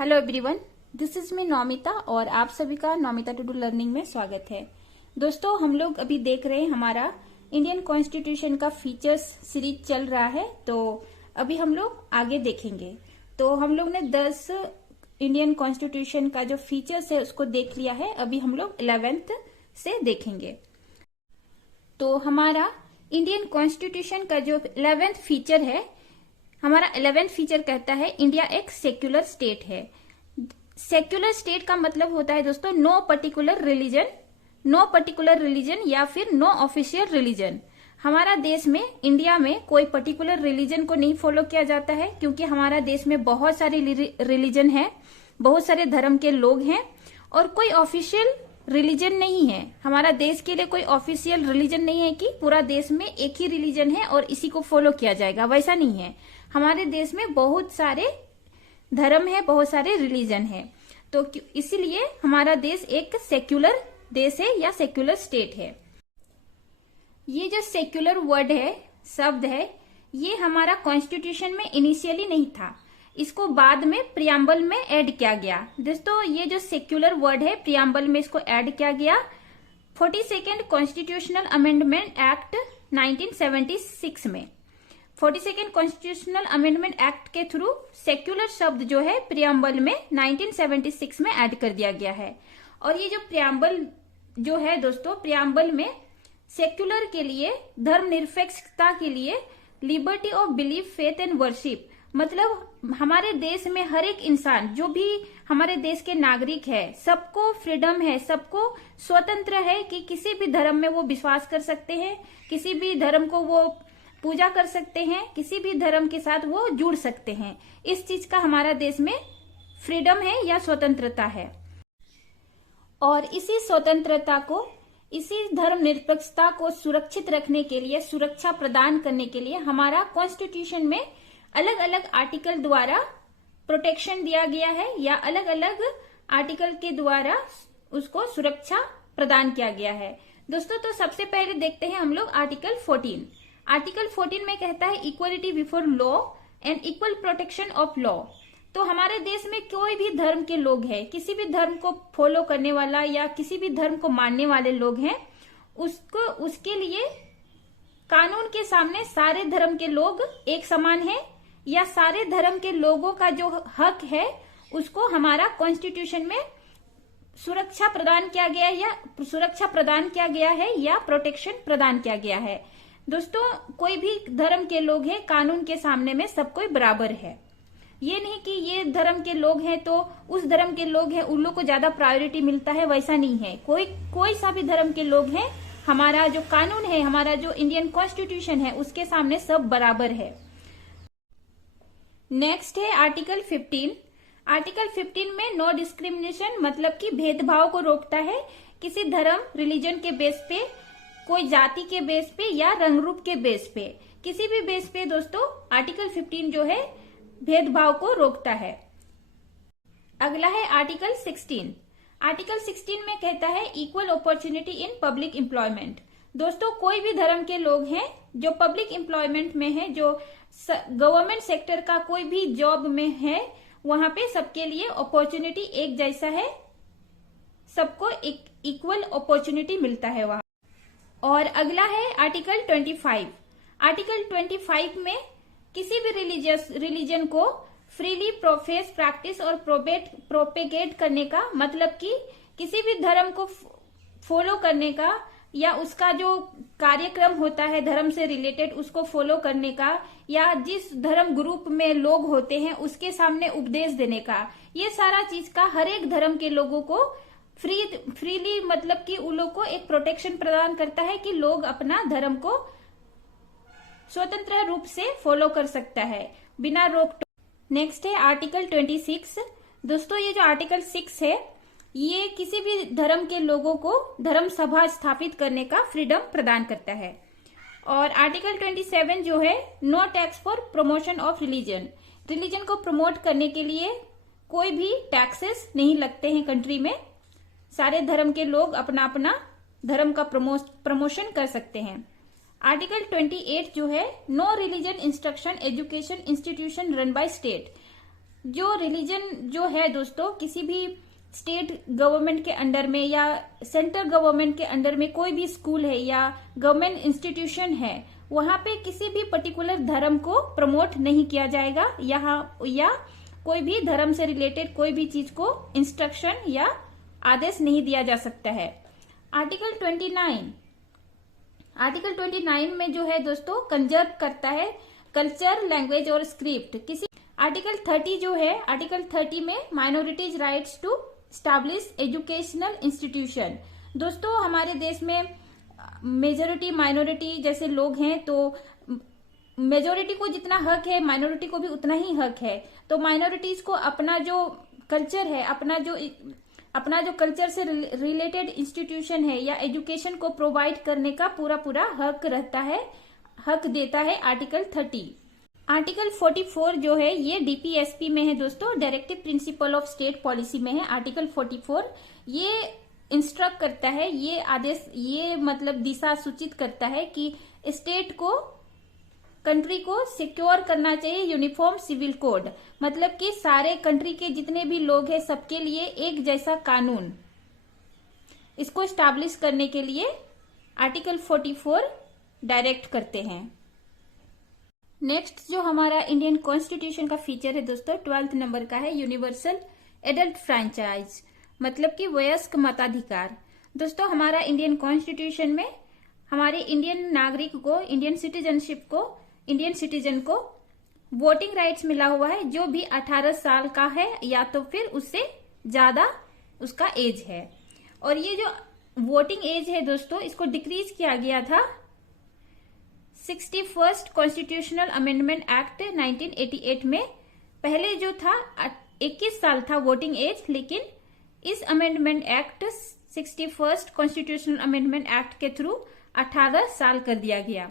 Hello everyone, this is me Naumita और आप सभी का नौमिता टू डू लर्निंग में स्वागत है। दोस्तों, हम लोग अभी देख रहे हैं हमारा इंडियन कॉन्स्टिट्यूशन का फीचर्स सीरीज चल रहा है। तो अभी हम लोग आगे देखेंगे। तो हम लोग ने 10 इंडियन कॉन्स्टिट्यूशन का जो फीचर्स है उसको देख लिया है। अभी हम लोग 11th से देखेंगे। तो हमारा इंडियन कॉन्स्टिट्यूशन का जो 11th फीचर है, हमारा 11th फीचर कहता है इंडिया एक सेक्युलर स्टेट है। सेक्युलर स्टेट का मतलब होता है दोस्तों नो पर्टिकुलर रिलीजन या फिर नो ऑफिशियल रिलीजन। हमारा देश में, इंडिया में कोई पर्टिकुलर रिलीजन को नहीं फॉलो किया जाता है, क्योंकि हमारा देश में बहुत सारे रिलीजन है, बहुत सारे धर्म के लोग हैं और कोई ऑफिशियल रिलीजन नहीं है। हमारा देश के लिए कोई ऑफिशियल रिलीजन नहीं है कि पूरा देश में एक ही रिलीजन है और इसी को फॉलो किया जाएगा, वैसा नहीं है। हमारे देश में बहुत सारे धर्म है, बहुत सारे रिलीजन है। तो इसीलिए हमारा देश एक सेक्युलर देश है या सेक्युलर स्टेट है। ये जो सेक्युलर वर्ड है, शब्द है, ये हमारा कॉन्स्टिट्यूशन में इनिशियली नहीं था, इसको बाद में प्रियम्बल में ऐड किया गया। दोस्तों, ये जो सेक्युलर वर्ड है, प्रियम्बल में इसको ऐड किया गया 42nd कॉन्स्टिट्यूशनल अमेंडमेंट एक्ट 1976 में। 42nd कॉन्स्टिट्यूशनल अमेंडमेंट एक्ट के थ्रू सेक्युलर शब्द जो है प्रियम्बल में 1976 में ऐड कर दिया गया है। और ये जो प्रियम्बल जो है दोस्तों, प्रियम्बल में सेक्युलर के लिए, धर्मनिरपेक्षता के लिए, liberty of belief, faith and worship, मतलब हमारे देश में हर एक इंसान, जो भी हमारे देश के नागरिक है, सबको फ्रीडम है, सबको स्वतंत्र है कि किसी भी धर्म में वो विश्वास कर सकते हैं, किसी भी धर्म को वो पूजा कर सकते हैं, किसी भी धर्म के साथ वो जुड़ सकते हैं। इस चीज का हमारा देश में फ्रीडम है या स्वतंत्रता है। और इसी स्वतंत्रता को, इसी धर्मनिरपेक्षता को सुरक्षित रखने के लिए, सुरक्षा प्रदान करने के लिए हमारा कॉन्स्टिट्यूशन में अलग अलग आर्टिकल द्वारा प्रोटेक्शन दिया गया है या अलग अलग आर्टिकल के द्वारा उसको सुरक्षा प्रदान किया गया है। दोस्तों, तो सबसे पहले देखते हैं हम लोग आर्टिकल 14। आर्टिकल 14 में कहता है equality before law and equal protection of law. तो हमारे देश में कोई भी धर्म के लोग हैं, किसी भी धर्म को फॉलो करने वाला या किसी भी धर्म को मानने वाले लोग हैं, उसके लिए कानून के सामने सारे धर्म के लोग एक समान हैं, या सारे धर्म के लोगों का जो हक है उसको हमारा कॉन्स्टिट्यूशन में सुरक्षा प्रदान किया गया है या प्रोटेक्शन प्रदान किया गया है। दोस्तों, कोई भी धर्म के लोग हैं, कानून के सामने में सब कोई बराबर है। ये नहीं कि ये धर्म के लोग हैं तो उस धर्म के लोग हैं उन लोग को ज्यादा प्रायोरिटी मिलता है, वैसा नहीं है। कोई सा भी धर्म के लोग हैं, हमारा जो कानून है, हमारा जो इंडियन कॉन्स्टिट्यूशन है, उसके सामने सब बराबर है। नेक्स्ट है आर्टिकल 15। आर्टिकल 15 में नो डिस्क्रिमिनेशन, मतलब कि भेदभाव को रोकता है किसी धर्म, रिलीजन के बेस पे, कोई जाति के बेस पे या रंग रूप के बेस पे, किसी भी बेस पे दोस्तों आर्टिकल 15 जो है भेदभाव को रोकता है। अगला है आर्टिकल 16। आर्टिकल 16 में कहता है equal opportunity in public employment. दोस्तों, कोई भी धर्म के लोग हैं जो पब्लिक एम्प्लॉयमेंट में है, जो गवर्नमेंट सेक्टर का कोई भी जॉब में है, वहां पे सबके लिए अपॉर्चुनिटी एक जैसा है, सबको एक इक्वल अपॉर्चुनिटी मिलता है वहां। और अगला है आर्टिकल 25। आर्टिकल 25 में किसी भी रिलीजन को फ्रीली प्रोफेस, प्रैक्टिस और प्रोपेगेट करने का, मतलब कि किसी भी धर्म को फॉलो करने का या उसका जो कार्यक्रम होता है धर्म से रिलेटेड उसको फॉलो करने का, या जिस धर्म ग्रुप में लोग होते हैं उसके सामने उपदेश देने का, ये सारा चीज का हर एक धर्म के लोगों को फ्रीली, मतलब कि उन लोग को एक प्रोटेक्शन प्रदान करता है कि लोग अपना धर्म को स्वतंत्र रूप से फॉलो कर सकता है बिना रोक टोक। नेक्स्ट है आर्टिकल 26। दोस्तों, ये जो आर्टिकल 6 है, ये किसी भी धर्म के लोगों को धर्म सभा स्थापित करने का फ्रीडम प्रदान करता है। और आर्टिकल 27 जो है no tax for promotion of religion. Religion को प्रमोट करने के लिए कोई भी टैक्सेस नहीं लगते हैं कंट्री में, सारे धर्म के लोग अपना अपना धर्म का प्रमोशन कर सकते हैं। आर्टिकल 28 जो है no religion instruction education institution run by state. जो रिलीजन जो है दोस्तों, किसी भी स्टेट गवर्नमेंट के अंडर में या सेंट्रल गवर्नमेंट के अंडर में कोई भी स्कूल है या गवर्नमेंट इंस्टीट्यूशन है, वहां पे किसी भी पर्टिकुलर धर्म को प्रमोट नहीं किया जाएगा, या कोई भी धर्म से रिलेटेड कोई भी चीज को इंस्ट्रक्शन या आदेश नहीं दिया जा सकता है। आर्टिकल 29 में जो है दोस्तों कंजर्व करता है कल्चर, लैंग्वेज और स्क्रिप्ट। किसी आर्टिकल 30 जो है, आर्टिकल 30 में minorities rights to establish educational institution. दोस्तों हमारे देश में मेजोरिटी माइनॉरिटी जैसे लोग हैं, तो मेजोरिटी को जितना हक है माइनॉरिटी को भी उतना ही हक है। तो माइनॉरिटीज को अपना जो कल्चर है, अपना जो कल्चर से रिलेटेड इंस्टीट्यूशन है या एजुकेशन को प्रोवाइड करने का पूरा हक रहता है, हक देता है आर्टिकल 30। आर्टिकल 44 जो है ये डीपीएसपी में है दोस्तों, directive principle of state policy में है। आर्टिकल 44 ये इंस्ट्रक्ट करता है, ये आदेश, ये मतलब दिशा सूचित करता है कि स्टेट को, कंट्री को सिक्योर करना चाहिए यूनिफॉर्म सिविल कोड। मतलब कि सारे कंट्री के जितने भी लोग हैं सबके लिए एक जैसा कानून, इसको स्टैब्लिश करने के लिए आर्टिकल 44 डायरेक्ट करते हैं। नेक्स्ट जो हमारा इंडियन कॉन्स्टिट्यूशन का फीचर है दोस्तों 12th नंबर का है, यूनिवर्सल एडल्ट फ्रैंचाइज, मतलब कि वयस्क मताधिकार। दोस्तों हमारा इंडियन कॉन्स्टिट्यूशन में हमारे इंडियन नागरिक को, इंडियन सिटीजन को वोटिंग राइट्स मिला हुआ है, जो भी 18 साल का है या तो फिर उससे ज्यादा उसका एज है। और ये जो वोटिंग एज है दोस्तों, इसको डिक्रीज किया गया था 61st कॉन्स्टिट्यूशनल अमेंडमेंट एक्ट 1988 में। पहले जो था 21 साल था वोटिंग एज, लेकिन इस amendment act 61st constitutional amendment act के थ्रू 18 साल कर दिया गया।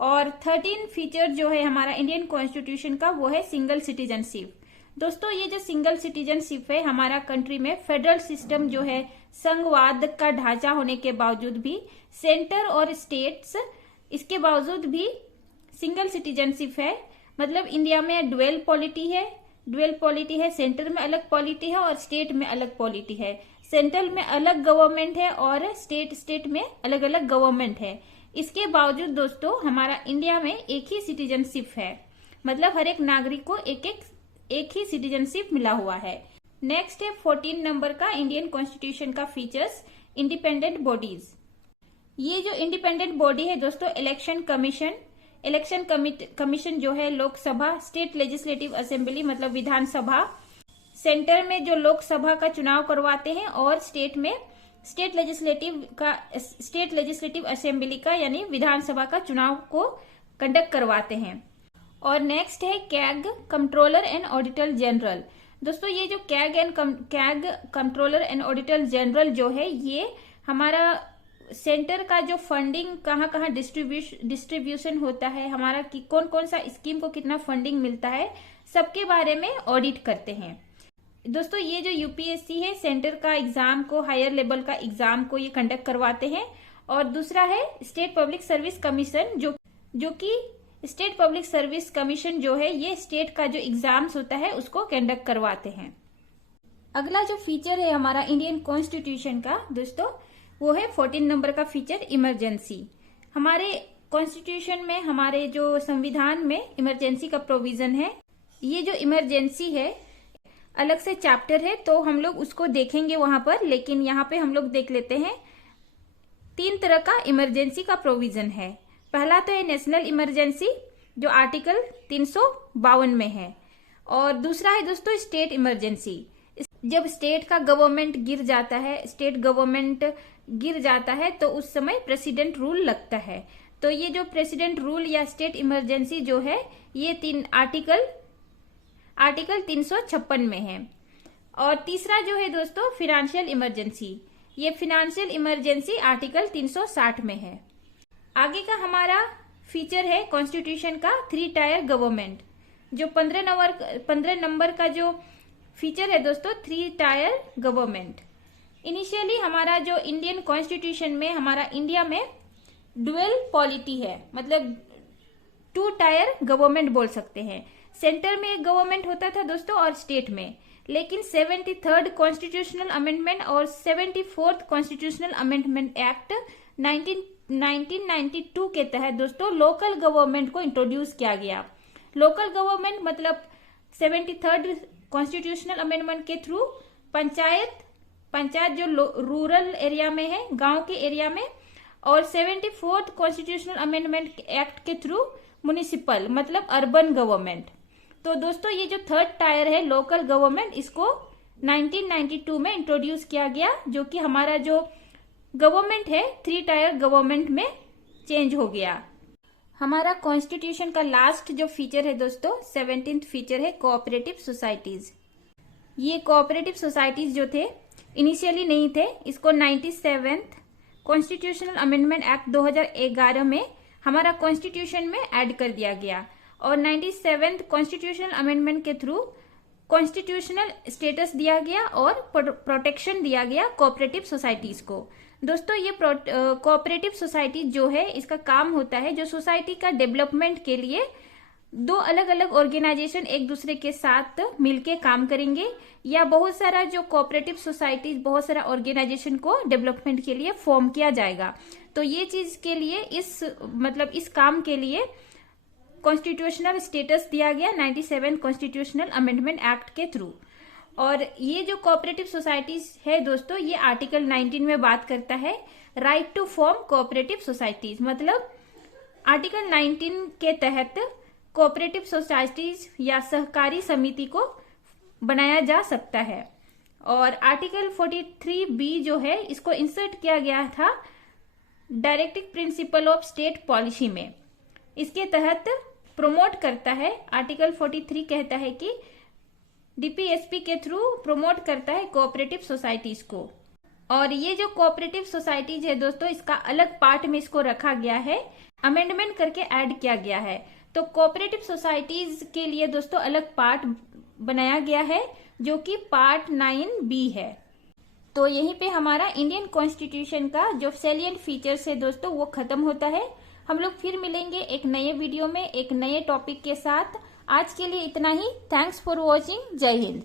और 13 फीचर जो है हमारा इंडियन कॉन्स्टिट्यूशन का, वो है सिंगल सिटीजनशिप। दोस्तों ये जो सिंगल सिटीजनशिप है, हमारा कंट्री में फेडरल सिस्टम जो है संघवाद का ढांचा होने के बावजूद भी, सेंटर और स्टेट्स इसके बावजूद भी सिंगल सिटीजनशिप है। मतलब इंडिया में ड्वेल पॉलिटी है, सेंटर में अलग पॉलिटी है और स्टेट में अलग पॉलिटी है। सेंट्रल में अलग गवर्नमेंट है और स्टेट में अलग अलग गवर्नमेंट है। इसके बावजूद दोस्तों हमारा इंडिया में एक ही सिटीजनशिप है, मतलब हर एक नागरिक को एक ही सिटीजनशिप मिला हुआ है। नेक्स्ट है 14 नंबर का इंडियन कॉन्स्टिट्यूशन का फीचर्स, इंडिपेंडेंट बॉडीज। ये जो इंडिपेंडेंट बॉडी है दोस्तों, इलेक्शन कमीशन जो है लोकसभा, स्टेट लेजिस्लेटिव असेंबली मतलब विधानसभा, सेंटर में जो लोकसभा का चुनाव करवाते हैं और स्टेट में स्टेट लेजिस्लेटिव असेंबली का यानी विधानसभा का चुनाव को कंडक्ट करवाते हैं। और नेक्स्ट है CAG, controller and auditor general. दोस्तों ये जो CAG controller and auditor general जो है, ये हमारा सेंटर का जो फंडिंग कहाँ डिस्ट्रीब्यूशन होता है, हमारा कि कौन सा स्कीम को कितना फंडिंग मिलता है, सबके बारे में ऑडिट करते हैं। दोस्तों ये जो यूपीएससी है, सेंटर का एग्जाम को, हायर लेवल का एग्जाम को ये कंडक्ट करवाते हैं। और दूसरा है स्टेट पब्लिक सर्विस कमीशन, जो कि स्टेट पब्लिक सर्विस कमीशन जो है ये स्टेट का जो एग्जाम्स होता है उसको कंडक्ट करवाते हैं। अगला जो फीचर है हमारा इंडियन कॉन्स्टिट्यूशन का दोस्तों, वो है 14 नंबर का फीचर, इमरजेंसी। हमारे कॉन्स्टिट्यूशन में, हमारे जो संविधान में इमरजेंसी का प्रोविजन है। ये जो इमरजेंसी है अलग से चैप्टर है, तो हम लोग उसको देखेंगे वहां पर, लेकिन यहाँ पे हम लोग देख लेते हैं। 3 तरह का इमरजेंसी का प्रोविजन है। पहला तो है नेशनल इमरजेंसी, जो आर्टिकल 352 में है। और दूसरा है दोस्तों स्टेट इमरजेंसी। जब स्टेट गवर्नमेंट गिर जाता है तो उस समय प्रेसिडेंट रूल लगता है। तो ये जो प्रेसिडेंट रूल या स्टेट इमरजेंसी जो है, ये आर्टिकल 356 में है। और तीसरा जो है दोस्तों फाइनेंशियल इमरजेंसी, ये फाइनेंशियल इमरजेंसी आर्टिकल 360 में है। आगे का हमारा फीचर है कॉन्स्टिट्यूशन का 3 टायर गवर्नमेंट, जो 15 नंबर का जो फीचर है दोस्तों, 3 टायर गवर्नमेंट। इनिशियली हमारा जो इंडियन कॉन्स्टिट्यूशन में, हमारा इंडिया में ड्यूअल पॉलिटी है, मतलब 2 टायर गवर्नमेंट बोल सकते हैं। सेंटर में एक गवर्नमेंट होता था दोस्तों और स्टेट में, लेकिन 73rd कॉन्स्टिट्यूशनल अमेंडमेंट और 74th कॉन्स्टिट्यूशनल अमेंडमेंट एक्ट 1992 के तहत दोस्तों लोकल गवर्नमेंट को इंट्रोड्यूस किया गया। लोकल गवर्नमेंट मतलब 73rd कॉन्स्टिट्यूशनल अमेंडमेंट के थ्रू पंचायत जो रूरल एरिया में है, गांव के एरिया में, और 74th कॉन्स्टिट्यूशनल अमेंडमेंट एक्ट के थ्रू म्युनिसिपल मतलब अर्बन गवर्नमेंट। तो दोस्तों ये जो थर्ड टायर है लोकल गवर्नमेंट, इसको 1992 में इंट्रोड्यूस किया गया, जो कि हमारा जो गवर्नमेंट है 3 टायर गवर्नमेंट में चेंज हो गया। हमारा कॉन्स्टिट्यूशन का लास्ट जो फीचर है दोस्तों 17th फीचर है कोऑपरेटिव सोसाइटीज। ये कोऑपरेटिव सोसाइटीज जो थे इनिशियली नहीं थे, इसको 97th कॉन्स्टिट्यूशनल अमेंडमेंट एक्ट 2011 में हमारा कॉन्स्टिट्यूशन में ऐड कर दिया गया और 97th कॉन्स्टिट्यूशनल अमेंडमेंट के थ्रू कॉन्स्टिट्यूशनल स्टेटस दिया गया और प्रोटेक्शन दिया गया कोऑपरेटिव सोसाइटीज को। दोस्तों ये कोऑपरेटिव सोसाइटी जो है इसका काम होता है जो सोसाइटी का डेवलपमेंट के लिए 2 अलग अलग ऑर्गेनाइजेशन एक दूसरे के साथ मिलके काम करेंगे, या बहुत सारा जो कोऑपरेटिव सोसाइटीज बहुत सारा ऑर्गेनाइजेशन को डेवलपमेंट के लिए फॉर्म किया जाएगा। तो ये चीज के लिए इस काम के लिए कॉन्स्टिट्यूशनल स्टेटस दिया गया 97 कॉन्स्टिट्यूशनल अमेंडमेंट एक्ट के थ्रू। और ये जो कोऑपरेटिव सोसाइटीज है दोस्तों ये आर्टिकल 19 में बात करता है right to form cooperative societies, मतलब आर्टिकल 19 के तहत कोऑपरेटिव सोसाइटीज या सहकारी समिति को बनाया जा सकता है। और आर्टिकल 43B जो है इसको इंसर्ट किया गया था directive principle of state policy में। इसके तहत प्रोमोट करता है, आर्टिकल 43 कहता है कि डीपीएसपी के थ्रू प्रोमोट करता है कोऑपरेटिव सोसाइटीज को। और ये जो कोऑपरेटिव सोसाइटीज है दोस्तों इसका अलग पार्ट में इसको रखा गया है, अमेंडमेंट करके ऐड किया गया है। तो कोऑपरेटिव सोसाइटीज के लिए दोस्तों अलग पार्ट बनाया गया है जो कि पार्ट 9B है। तो यहीं पे हमारा इंडियन कॉन्स्टिट्यूशन का जो सैलिएंट फीचर्स है दोस्तों वो खत्म होता है। हम लोग फिर मिलेंगे एक नए वीडियो में एक नए टॉपिक के साथ। आज के लिए इतना ही। Thanks for watching. जय हिंद।